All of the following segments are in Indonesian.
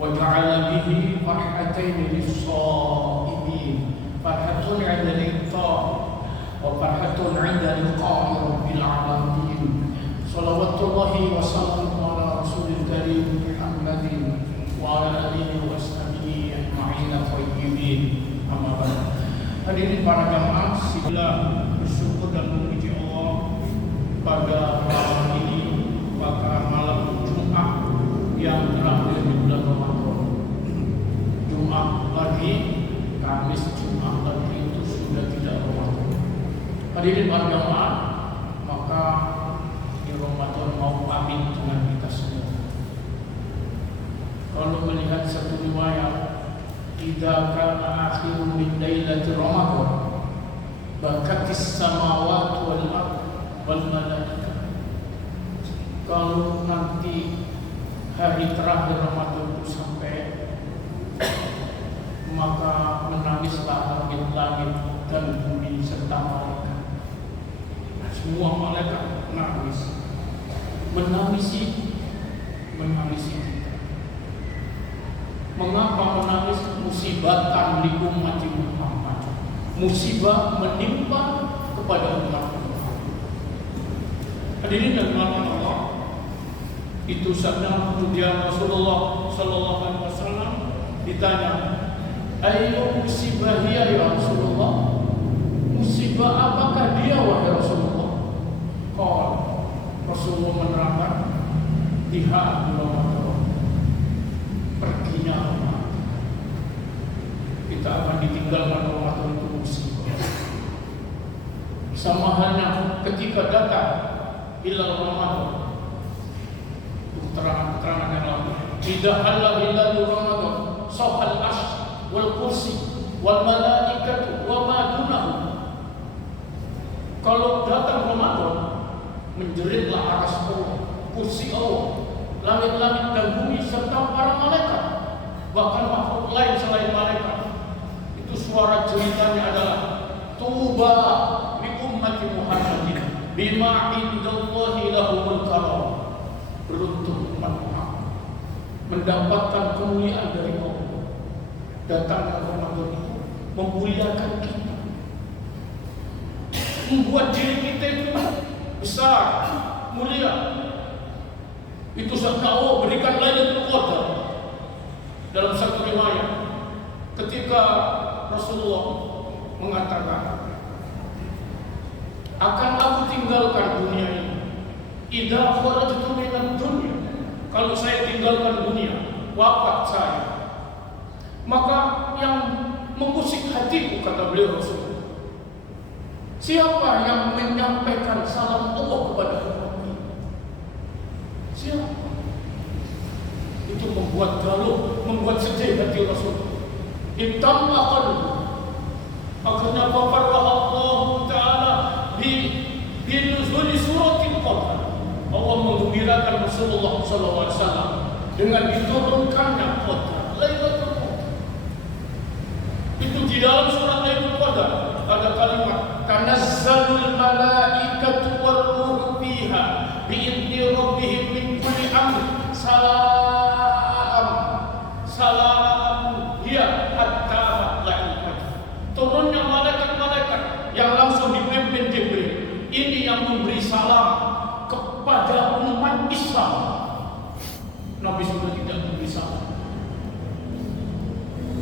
وجعل به فرحتين للصائمين فرحة عند الإفطار وفرحة عند لقاء رب العالمين صلوات الله وسلامه على رسول الكريم محمد وعلى آله وصحبه أجمعين الطيبين أما بعد. Hadirin para jamaah, sila bersyukur dan memuji Allah pada malam ini, pada malam Jumat yang terakhir di bulan Ramadan. Jumat lagi, Kamis, Jumat lagi itu sudah tidak Ramadan. Hadirin para jamaah, maka di Ramadan mau pamit dengan kita semua. Kalau melihat satu riwayat, idza kana akhiru min lailati Ramadan bakatis samawati wal ardh wal malaikah. Kalau nanti hari terakhir Ramadan itu sampai, maka menangislah langit-langit dan bumi serta malaikat. Semua malaikat menangisi kita. Mengapa menangis? Musibatan li ummati Muhammad. Musibah menimpa kepada umat Muhammad. Hadirin dan rahmat Allah, itu sabda kemudian Rasulullah sallallahu alaihi wasallam ditanya, "Ayyu musibah hiya ya Rasulullah?" Musibah apakah dia wahai Rasulullah? Qala, Rasulullah menerangkan, "Tiha Ramadan." Perginya Ramadan. Kita akan ditinggalkan Ramadan itu musibah. Sama halnya ketika datang hilal Ramadan. Keterangan yang lalu. Tidak halal hilal Ramadan, sahal ash wal kursi wal malaikatu wa ma dunahu. Kalau datang Ramadan, menjeritlah aras Allah, kursi Allah, langit-langit dan bumi serta para malaikat, bahkan makhluk lain selain malaikat. Itu suara ceritanya adalah tuba li ummati Muhammadin bima indallahi lahumul karam. Beruntung umat Muhammad mendapatkan kemuliaan dari Allah. Datangnya Ramadan itu memuliakan kita, membuat diri kita itu besar, mulia. Itu sabda Allah, berikan Lailatul Qadar. Dalam satu riwayat, ketika Rasulullah mengatakan, akan aku tinggalkan dunia ini. Idza kharajtu minad dunya, kalau saya tinggalkan dunia, wafat saya, maka yang mengusik hatiku, kata beliau Rasulullah, siapa yang menyampaikan salam Allah kepada umat ini? Siapa? Itu membuat galuh, membuat sedih hati Rasul. Itamma qalbu. Akhirnya fafarrah Allah Ta'ala bi nuzuli suratil Qadar. Allah menggembirakan Rasulullah SAW dengan diturunkannya Qadar, Lailatul Qadar. Itu di dalam surat Lailatul Qadar ada kalimat tanazzalul malaikatu war-ruhu fiha bi'idzni rabbihim min kulli amr salam hiya hatta matla'il fajr. Turunnya malaikat-malaikat yang langsung dipimpin Jibril. Ini yang memberi salam kepada umat Islam. Nabi sudah tidak memberi salam.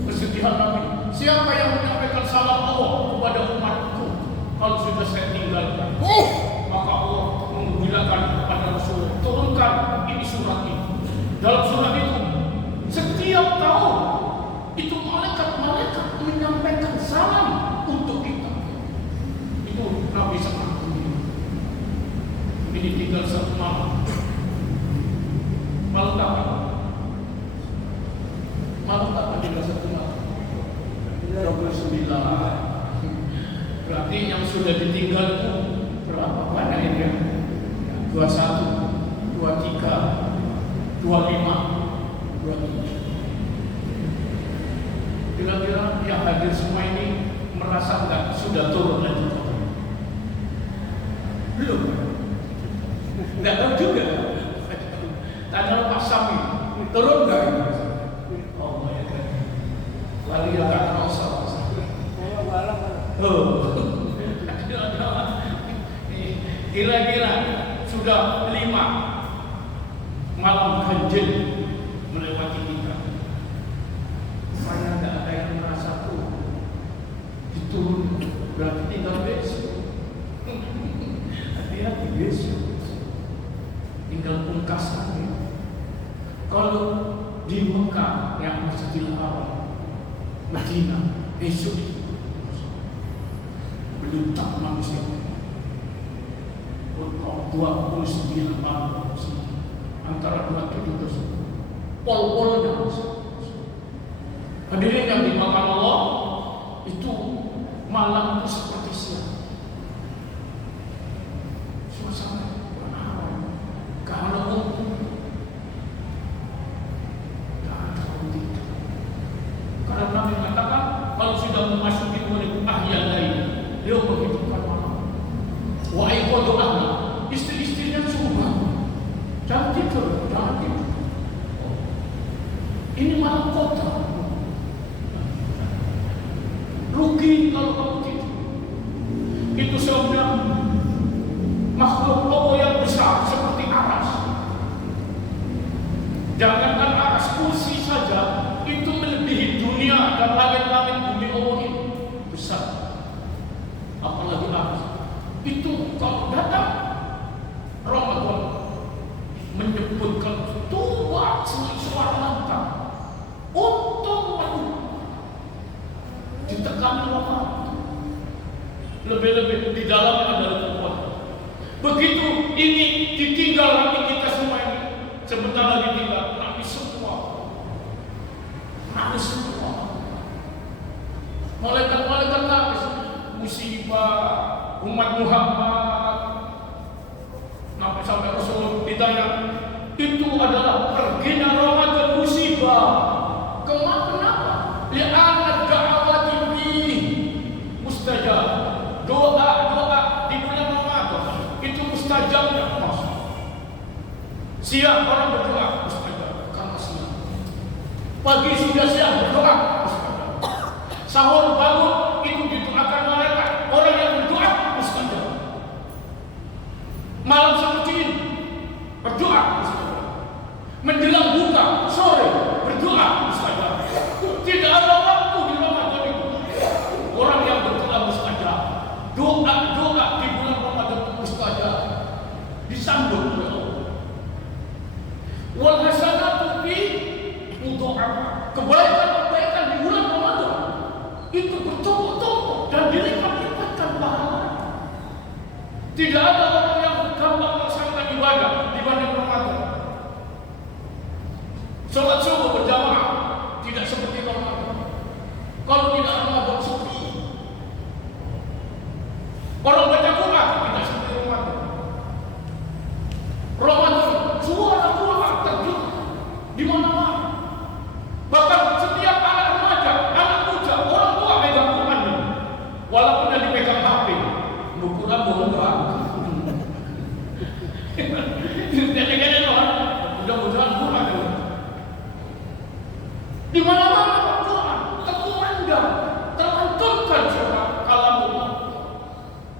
Kesedihan Nabi, siapa yang menyampaikan salam Allah kepada umatku kalau sudah saya tinggalkan? Maka Allah menggunakan kepada Rasul, turunkan ini surat ini. Dalam surat itu setiap tahun itu malaikat-malaikat menyampaikan salam untuk kita. Itu Nabi sangat gembira. Ini tinggal satu malam. Malam kapan tinggal satu malam? 29. Berarti yang sudah ditinggal itu berapa banyak ya? 21, 23, 25, 27. Kira-kira yang hadir semua ini merasa enggak sudah turun lagi? Belum. Enggak tahu juga. Tanya Pak Sami. turun nggak? Oh my God. Lari agak kerasa. Kira-kira sudah 5 malam ganjil melewati kita. Saya nggak ada yang merasa diturun, berarti tinggal besok. Hati-hati besok. Tinggal pungkasan. Kalau di Mekah yang Masjidil Haram, Madinah, besok belum tak manusia. 29 malam antara 27 tersebut. Pol-polnya. Hadirin yang dimakan Allah, itu malam itu seperti siang. Suasana kalau karena Nabi mengatakan kalau sudah memasuki mulai akhir lain, dia menghidupkan malam. Wa aiqadu ahla, istri-istrinya suruh bangun. Jangan tidur, jangan tidur. Ini malam kota. Rugi kalau kamu tidur. Itu sebabnya makhluk Allah yang besar seperti aras. Jangankan aras, kursi saja itu melebihi dunia dan langit-langit bumi Allah ini besar. Apalagi aras. Itu kalau datang Ramadan menyebutkan tua suara lantang untuk ditekan Ramadan. Lebih-lebih di dalamnya ada kekuatan. Begitu ini ditinggal hati kita semua ini, sebentar lagi tinggal nangis semua. Malaikat-malaikat nangis. Musibah umat Muhammad. Nabi sampai Rasul ditanya, itu adalah perginya Ramadan musibah. Kenapa? Li'anat da'awati bi mustajab. Doa-doa di bulan Ramadan itu mustajabnya. Siang orang berdoa mustajab karena siang. Pagi sudah siang berdoa mustajab. Sahur bangun itu didoakan malaikat. Orang yang berdoa mustajab. Malam seperti ini berdoa mustajab. Menjelang buka sore berdoa mustajab. Tidak ada waktu di Ramadan itu. Orang yang berdoa mustajab. Doa-doa di bulan Ramadan itu mustajab. Disambut oleh Allah. Wal hasanatu fi mudha'afah. Kebaikan-kebaikan di bulan Ramadan itu bertumpuk-tumpuk dan dilipat-lipatkan pahala. Tidak ada orang yang gampang melaksanakan ibadah dibanding Ramadan. Salat subuh berjamaah tidak seperti Ramadan. Kalau tidak Ramadan sepi. Orang baca Quran tidak seperti Ramadan. Ramadan suara Quran terjun di mana-mana. Bahkan setiap anak remaja, anak muda, orang tua pegang Quran ini. Walaupun yang dipegang HP, Quran bohong doang. Jadi orang mudah-mudahan Quran itu. Di mana-mana Quran terkumandang, terlantunkan suara kalam Allah.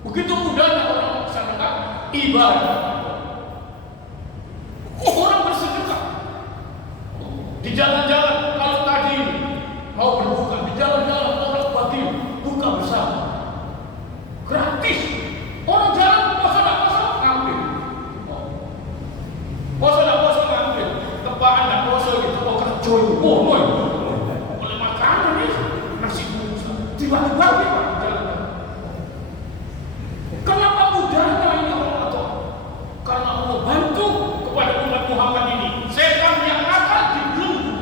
Begitu mudahnya orang melaksanakan ibadah. Orang bersedekah di jalan-jalan. Kalau tadi mau berbuka di jalan-jalan, orang bagi buka bersama gratis. Orang jalan puasa tak puasa ngambil, puasa tak puasa ngambil. Tepaan tak puasa gitu mau kerjoy, boy boleh makanan nih nasi bungkus tiba-tiba jalan. Kenapa mudahnya ini orang tua? Karena Allah bantu kepada umat Muhammad ini. Setan yang nakal dibelenggu.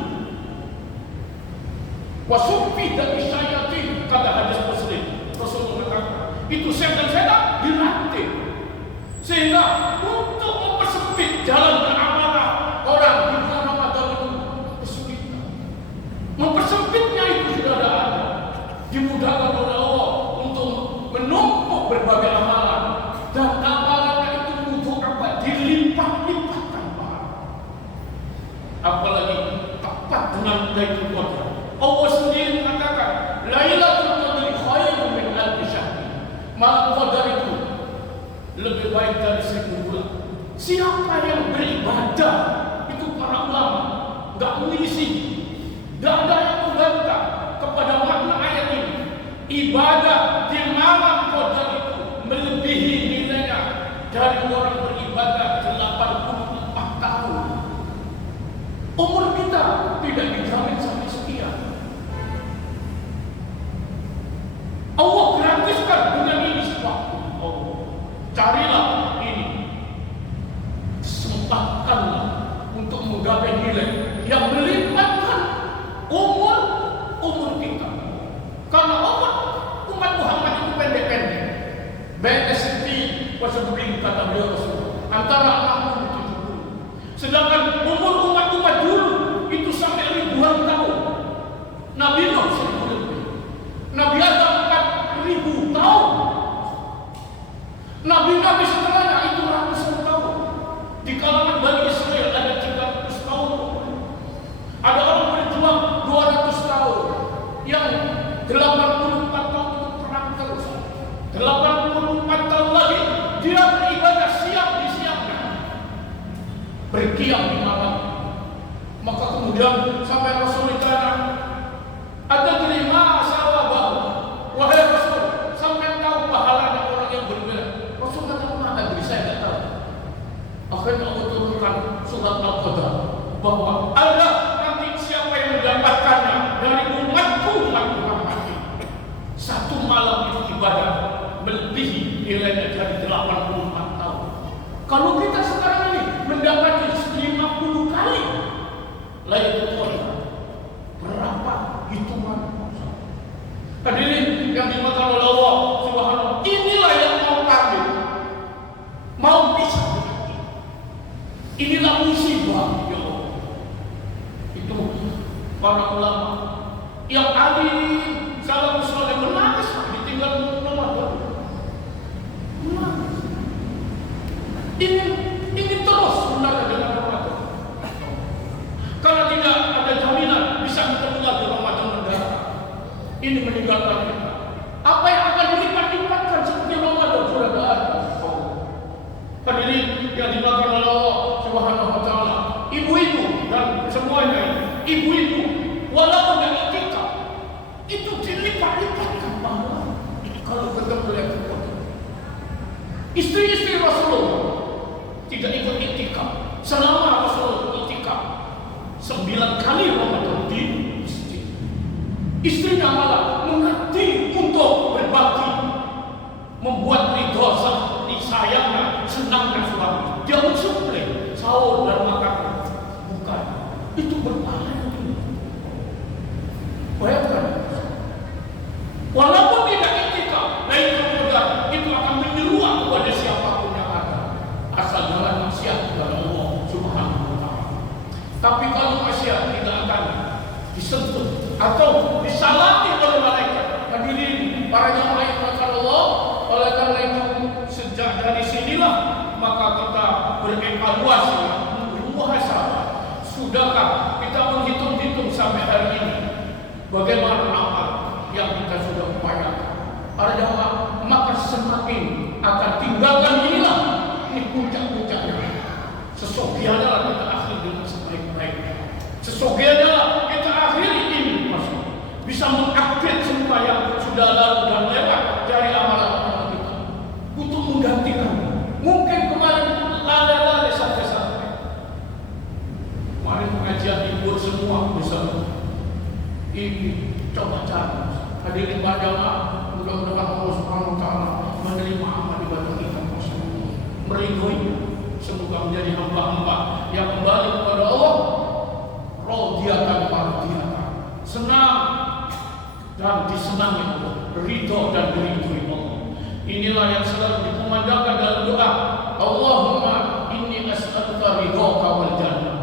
Wasuffi dan isyayatin, kata hadis Muslim. Rasulullah mengatakan itu setan-setan dilatih sehingga untuk mempersempit jalan beramal orang di bulan Ramadan itu kesulitan. Mempersempitnya itu sudah ada. Dimudahkan oleh Allah untuk menumpuk berbagai amalan dan amalannya itu butuh apa? Dilipat-lipatkan pahala. apalagi tepat dengan Lailatul Qadar. Allah sendiri mengatakan, Lailatul Qadri khairun min alfi syahr. Malam Qadar itu lebih baik dari 1000 bulan. Siapa yang beribadah, itu para ulama enggak mengisi, enggak ada yang membantah kepada makna ayat ini. Ibadah di malam Qadar itu melebihi nilainya dari orang beribadah 84 tahun. Umur kita tidak dijamin sampai sekian. Allah gratiskan dengan ini sesuatu. Carilah ini, sempatkanlah untuk menggapai nilai yang melimpahkan umur kita. Karena umat Muhammad itu pendek-pendek. BSP wasabrin kata beliau Rasul, antara 60 dan 70. Sedangkan umur umat dulu itu sampai ribuan tahun. Nabi Nuh 1000 lebih. Nabi Adam 4000 tahun. Nabi-nabi setelahnya itu ratusan tahun. Di kalangan Bani Israel ada 300 tahun. Ada orang berjuang 200 tahun. Yang 84 tahun itu perang terus. 84 tahun lagi dia beribadah siang di siangnya, berqiyam di malam. Maka kemudian sampai Rasul ditanya, ada terima sawabah, wahai Rasul, sampai tahu pahalanya orang yang beribadah? Rasul kata, mana dari saya tidak tahu. Akhirnya Allah turunkan surat Al-Qadar bahwa ada nanti siapa yang mendapatkannya dari umatku Muhammad, satu malam itu ibadah melebihi nilainya dari 84 tahun. Kalau kita sekarang ini mendapati 50 kali Lailatul Qadar, berapa hitungan? Hadirin yang dimakan oleh Allah Subhanahu, inilah yang mau kami mau bisa. Inilah musibah ya Allah. Itu para ulama yang alim salafus saleh menangis ditinggal Ramadan. Ini terus sebenarnya dengan Ramadan. Karena tidak ada jaminan bisa ketemu lagi Ramadan mendatang. Ini meninggalkan kita. Apa yang akan dilipat-lipatkan seperti Ramadan sudah tidak ada. Hadirin yang dimakan oleh Allah Subhanahu wa taala, ibu-ibu dan semuanya, ibu-ibu walaupun dari kita itu dilipat-lipatkan pahala kalau ketemu Lailatul Qadar. Istri-istri Rasulullah tidak ikut iktikaf selama Rasulullah iktikaf 9 kali Ramadan di masjid. Istrinya malah mengerti untuk berbakti, membuat ridho sayangnya, senangnya suami. Dia mensuplai sahur dan makan, bukan itu berpahala. Bayangkan, walaupun tidak iktikaf, Lailatul Qadar itu akan menyeruak kepada siapapun yang ada, asal jalan maksiat kepada Allah Subhanahu wa taala. Tapi kalau maksiat tidak akan disentuh atau disalati oleh malaikat. Hadirin para jamaah yang dirahmati Allah, oleh karena itu sejak dari sinilah maka kita berevaluasi, bermuhasabah. Sudahkah kita menghitung-hitung sampai hari ini bagaimana amal yang kita sudah upayakan? Para jamaah, maka semakin akan tinggalkan inilah, ini puncak-puncaknya. Sesogianya kita akhiri dengan sebaik-baiknya. Sesogianya kita akhiri ini masuk bisa mengupgrade semua yang sudah lalu dan lewat dari amalan-amalan kita untuk menggantikan. Mungkin kemarin lalai-lalai sampai-sampai. Kemarin pengajian libur semua bersama. Ini coba cari. Hadirin jamaah, mudah-mudahan Allah Subhanahu wa taala menerima amal ibadah kita semua. Meridhoinya. Semoga menjadi hamba-hamba yang kembali kepada Allah. Radiyatan mardiyatan. Senang dan disenangi Allah, ridho dan diridhoi Allah. Inilah yang selalu dikumandangkan dalam doa. Allahumma inni as'aluka ridhaka wal jannah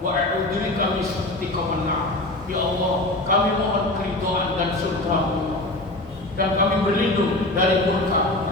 wa a'udzubika min sakhatika wan nar. Ya Allah, kami mohon keridhaan dan surga-Mu, dan kami berlindung dari murka